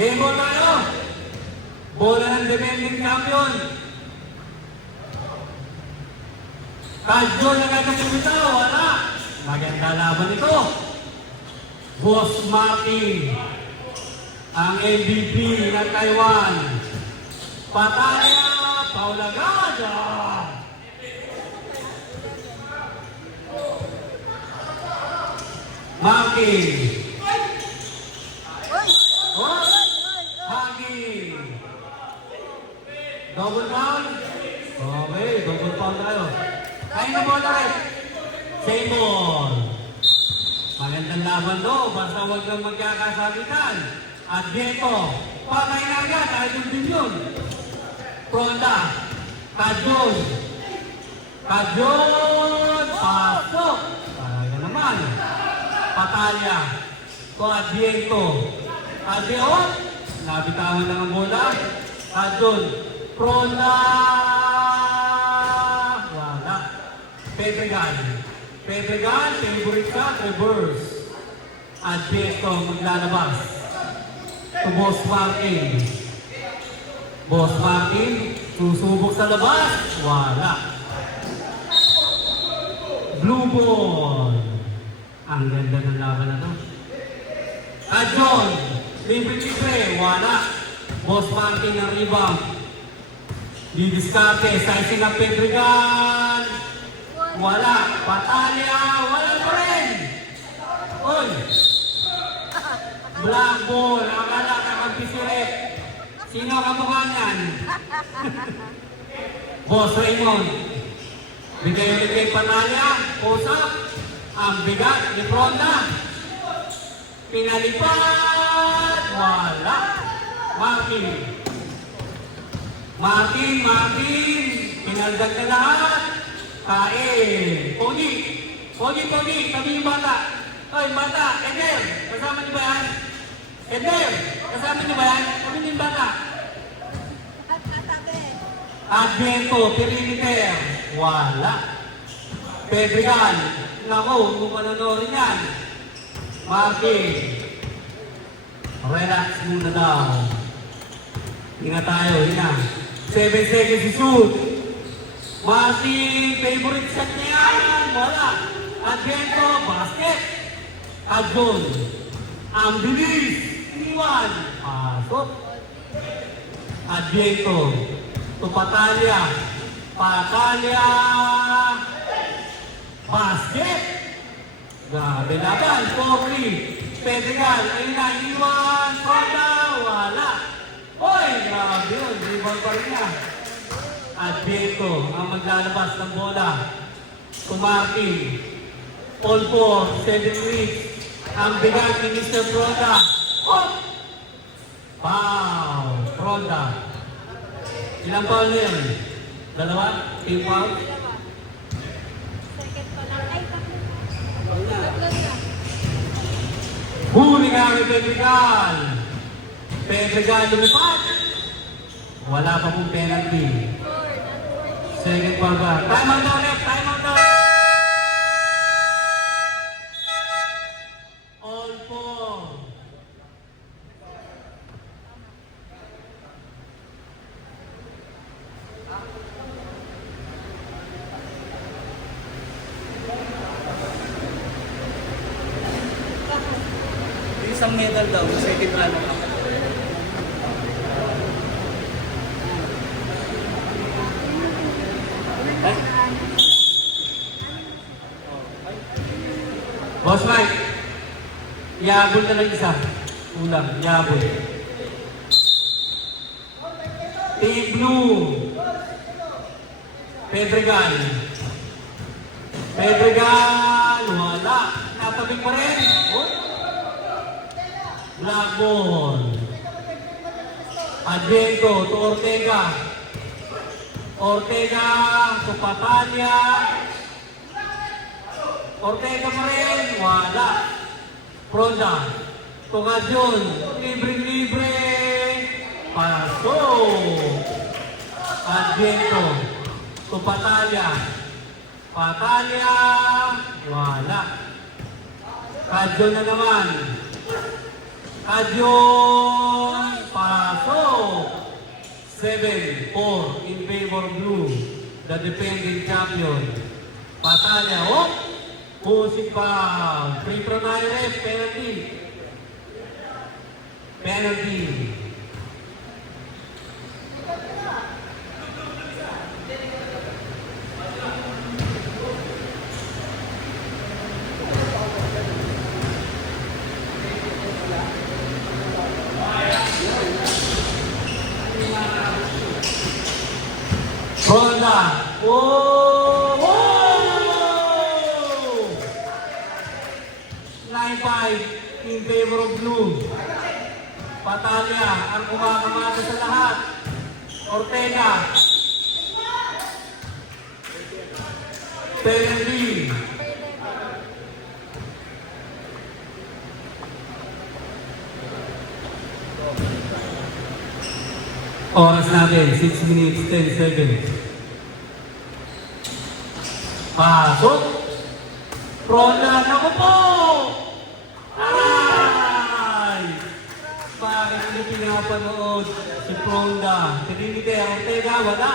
Game ball tayo. Bola ng defending champion. Kadyon na kagagawita, wala. Maganda laban ito. Boss Martin, ang MVP ng Taiwan. Pataya, Paulagada. Martin. Oh, Hagi. Double foul. Okay, double foul tayo. Kain na bola rin. Same ball. Magandang laban do, basta huwag kang magkakasabitan. At dito, patay na agad, ayun din yun. Pronda, Kadyon. Kadyon, pasok. Kaya naman. Patalya, Coadviento. Adyon, nabitawan lang ang bola. Kadyon, Pronda. Wala. Pedregal. Pedregal, favorite ka, reverse. Adviento, maglalabas. To Boss Martin. Boss Martin, susubok sa labas. Wala. Blue ball. Ang ganda ng laban na to. Kadyon, libre-libre. Wala. Boss Martin ang rebound. Didiskarte, sizing ng Pedregal. Wala. Patalya, wala pa rin. Uy. Black ball, akala kakagpisiret. Sino ang kamukha niyan? Boss Raymond. Bigay kay Patalya, post-up. Ang bigat ni Pronda. Pinalipad. Wala. Martin. Martin. Pinaldag na lahat. Kain. Pogi. Tabi yung bata. Oy, bata. Eder. Kasama niyo ba yan? Eder. Kasama niyo ba yan? Kami yung bata. Adviento. Perimeter. Wala. Pedregal. Nako, kung manonorin yan. Martin. Relax muna daw. Hinga tayo, hinga. 7 seconds to shoot. Martin, favorite shot niya yan. Wala. Adviento, basket. Kadyon. Ang bilis. Iniwan. Pasok. Adviento. To Patalya. Basket. Grabe laban. 4-3. Pedregal. Ayun na. Iniwan. Pronda. Wala. Hoy, grabe yun. Rebound pa rin niya. Adviento ang maglalabas ng bola. To Martin. All 4. 7 weeks. Ang bigat ni Mr. Pronda. Oh! Foul. Pronda. Ilang foul na yun? Dalawa? Team foul? Huli nga kay Pedregal. Pedregal lumipad. Wala pa pong penalty. Second foul ba? Time out ulit! Time out ulit! All 4. Isang medal daw, second runner up. Boss Mike, iabol na lang isa. Ulang, iabol. Team Blue. Pedregal. Wala. Natabing pa rin. Oh. Black ball. Adviento to Ortega. To Patalya. Ortega pa rin. Wala. Pronda. To Kadyon. Libre. Pasok. Adviento. To Patalya. Wala. Kadyon na naman. Kadyon. 7-4 in favor of blue, the defending champion. Batalya, oh! Pushing pa. Free throw na ref, penalty. Penalty. Ronda. Oh! Oh! 9-5 in favor of blue. Batalya ang kumakamata sa lahat. Ortega. Penalty. Oras natin, 6 minutes, 10 seconds. Pasok. Ronda, naku po! Aray! Bakit hindi pinapanood si Ronda? Trinity, Ortega, wala.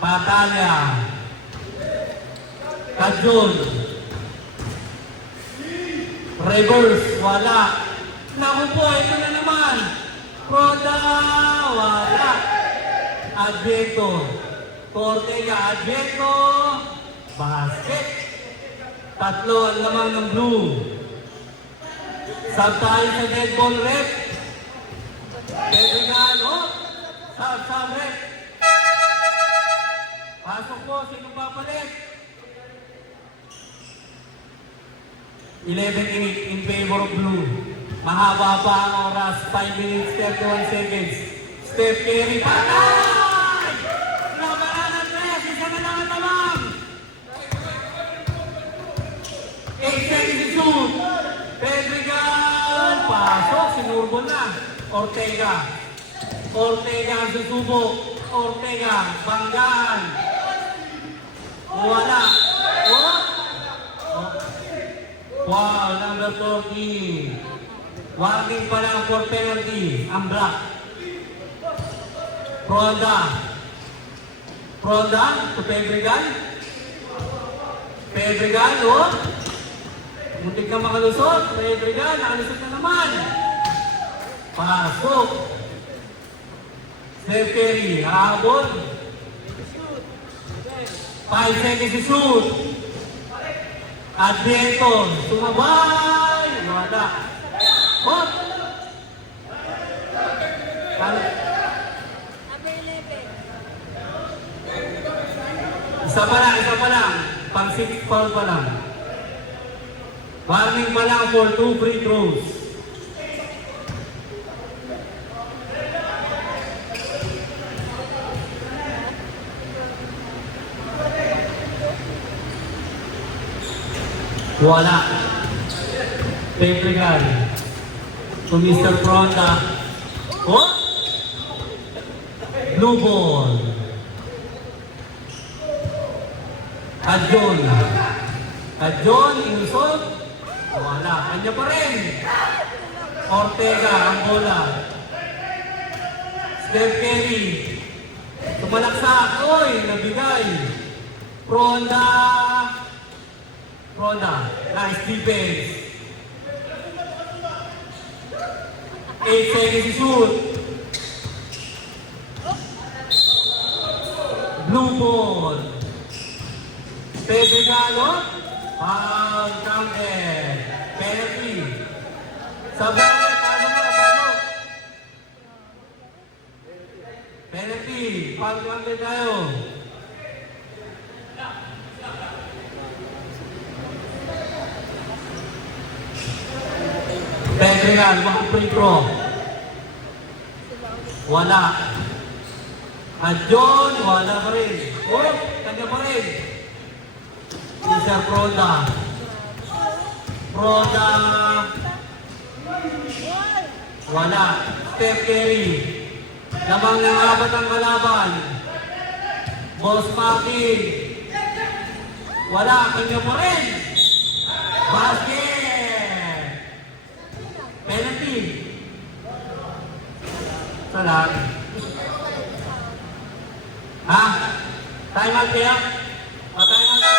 Batalya. Kajol. Reverse, wala. Naku po, ito na naman. Ronda, wala. Advento. Ortega, Advento. Basket. Tatlo ang lamang ng blue. Sub tayo sa dead ball rep. Pedregalo. Sub rep. Pasok po, sino papalit? 11-8 in favor of blue. Mahaba pa ang oras, 5 minutes, 31 seconds. Steph Curry, patay! Labanan ng 3, isa na lang ang tamang. 8 seconds to shoot. Pedregal, pasok, sinurbo na. Ortega. Ortega ang susubok. Ortega, banggaan. Wala. Oh? Wow, number 30. Warning pa lang for penalty. Ang black. Ronda. Ronda to Pedregal. Pedregal, oh. Muntik ka makalusot. Pedregal, nakalusot na naman. Pasok. Steph Curry, habol. 5 seconds to shoot. Advento, sumabay. Wala. Hot! Number 11. Isa pa lang. Pang 6 foul pa lang. Warning pa lang for 2 free throws. Wala. Pedregal. To Mr. Ronda. Oh! Blue ball. Adjon. Adjon, inusot. Wala. Kanya pa rin. Ortega, ang bola. Steph Curry. Tumalaksak. Oy, nabigay. Ronda. Ronda. Nice defense. 8 seconds to shoot. Blue ball. Pedregalo. Foul counted. Penalty. Sabay. Pasok. Penalty. Foul counted tayo. Pedregal, mga free throw. Wala. Adjon, wala pa rin. Oh, kanya pa rin. Isa Ronda. Ronda. Wala. Steph Curry. Labang nangabat ang kalaban. Boss Maki. Wala, kanya pa rin. Basket. Penalty. Sa na lang. Ha? Time out kaya? Time out kaya?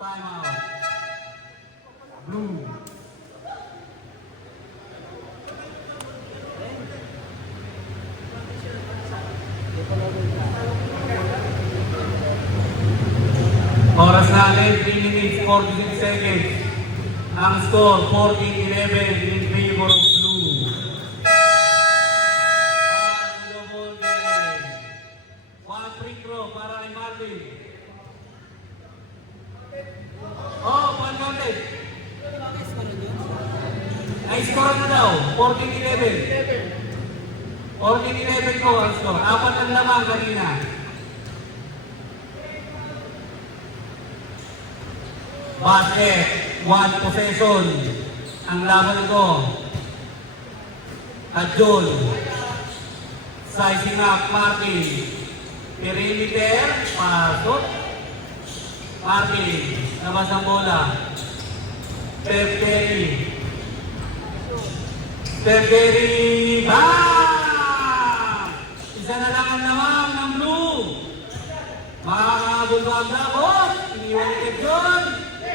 Time out. Blue. Oras natin, 3 minutes, 46 seconds. Ang score, 14-11 in favor of blue. Double game. One free throw para kay Martin. Oh, one counted. Ay, score na daw, 14-11. 14-11 ko ang score. Apat ang lamang kanina. Basket, one possession. Ang laban ko. Adjol. Sizing up, Martin. Perimeter, pasok. Martin, labas ang bola. Steph Curry. Steph Curry, bang! Isa na lang ang lamang ng blue. Makakabol ba ang labot? Iniwan ni Adjol.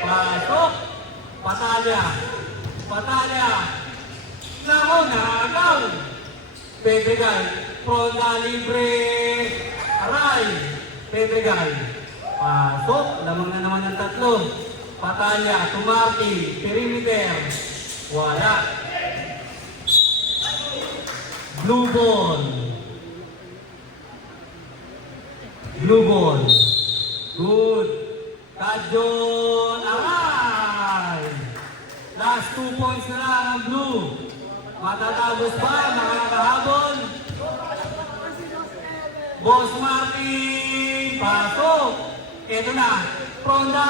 Pasok. Patalya. Patalya. Nako, nakagaw. Pedregal. Fronda libre. Aray. Pedregal. Pasok. Lamang na naman ng tatlo. Patalya. Tumaki. Perimeter. Wala. Blue ball. Blue ball. Good. Kadyon. Aray. Last 2 points na lang ang blue. Matatapos ba? Nakakahabol. Boss Martin. Pasok. Ito na. Fronda.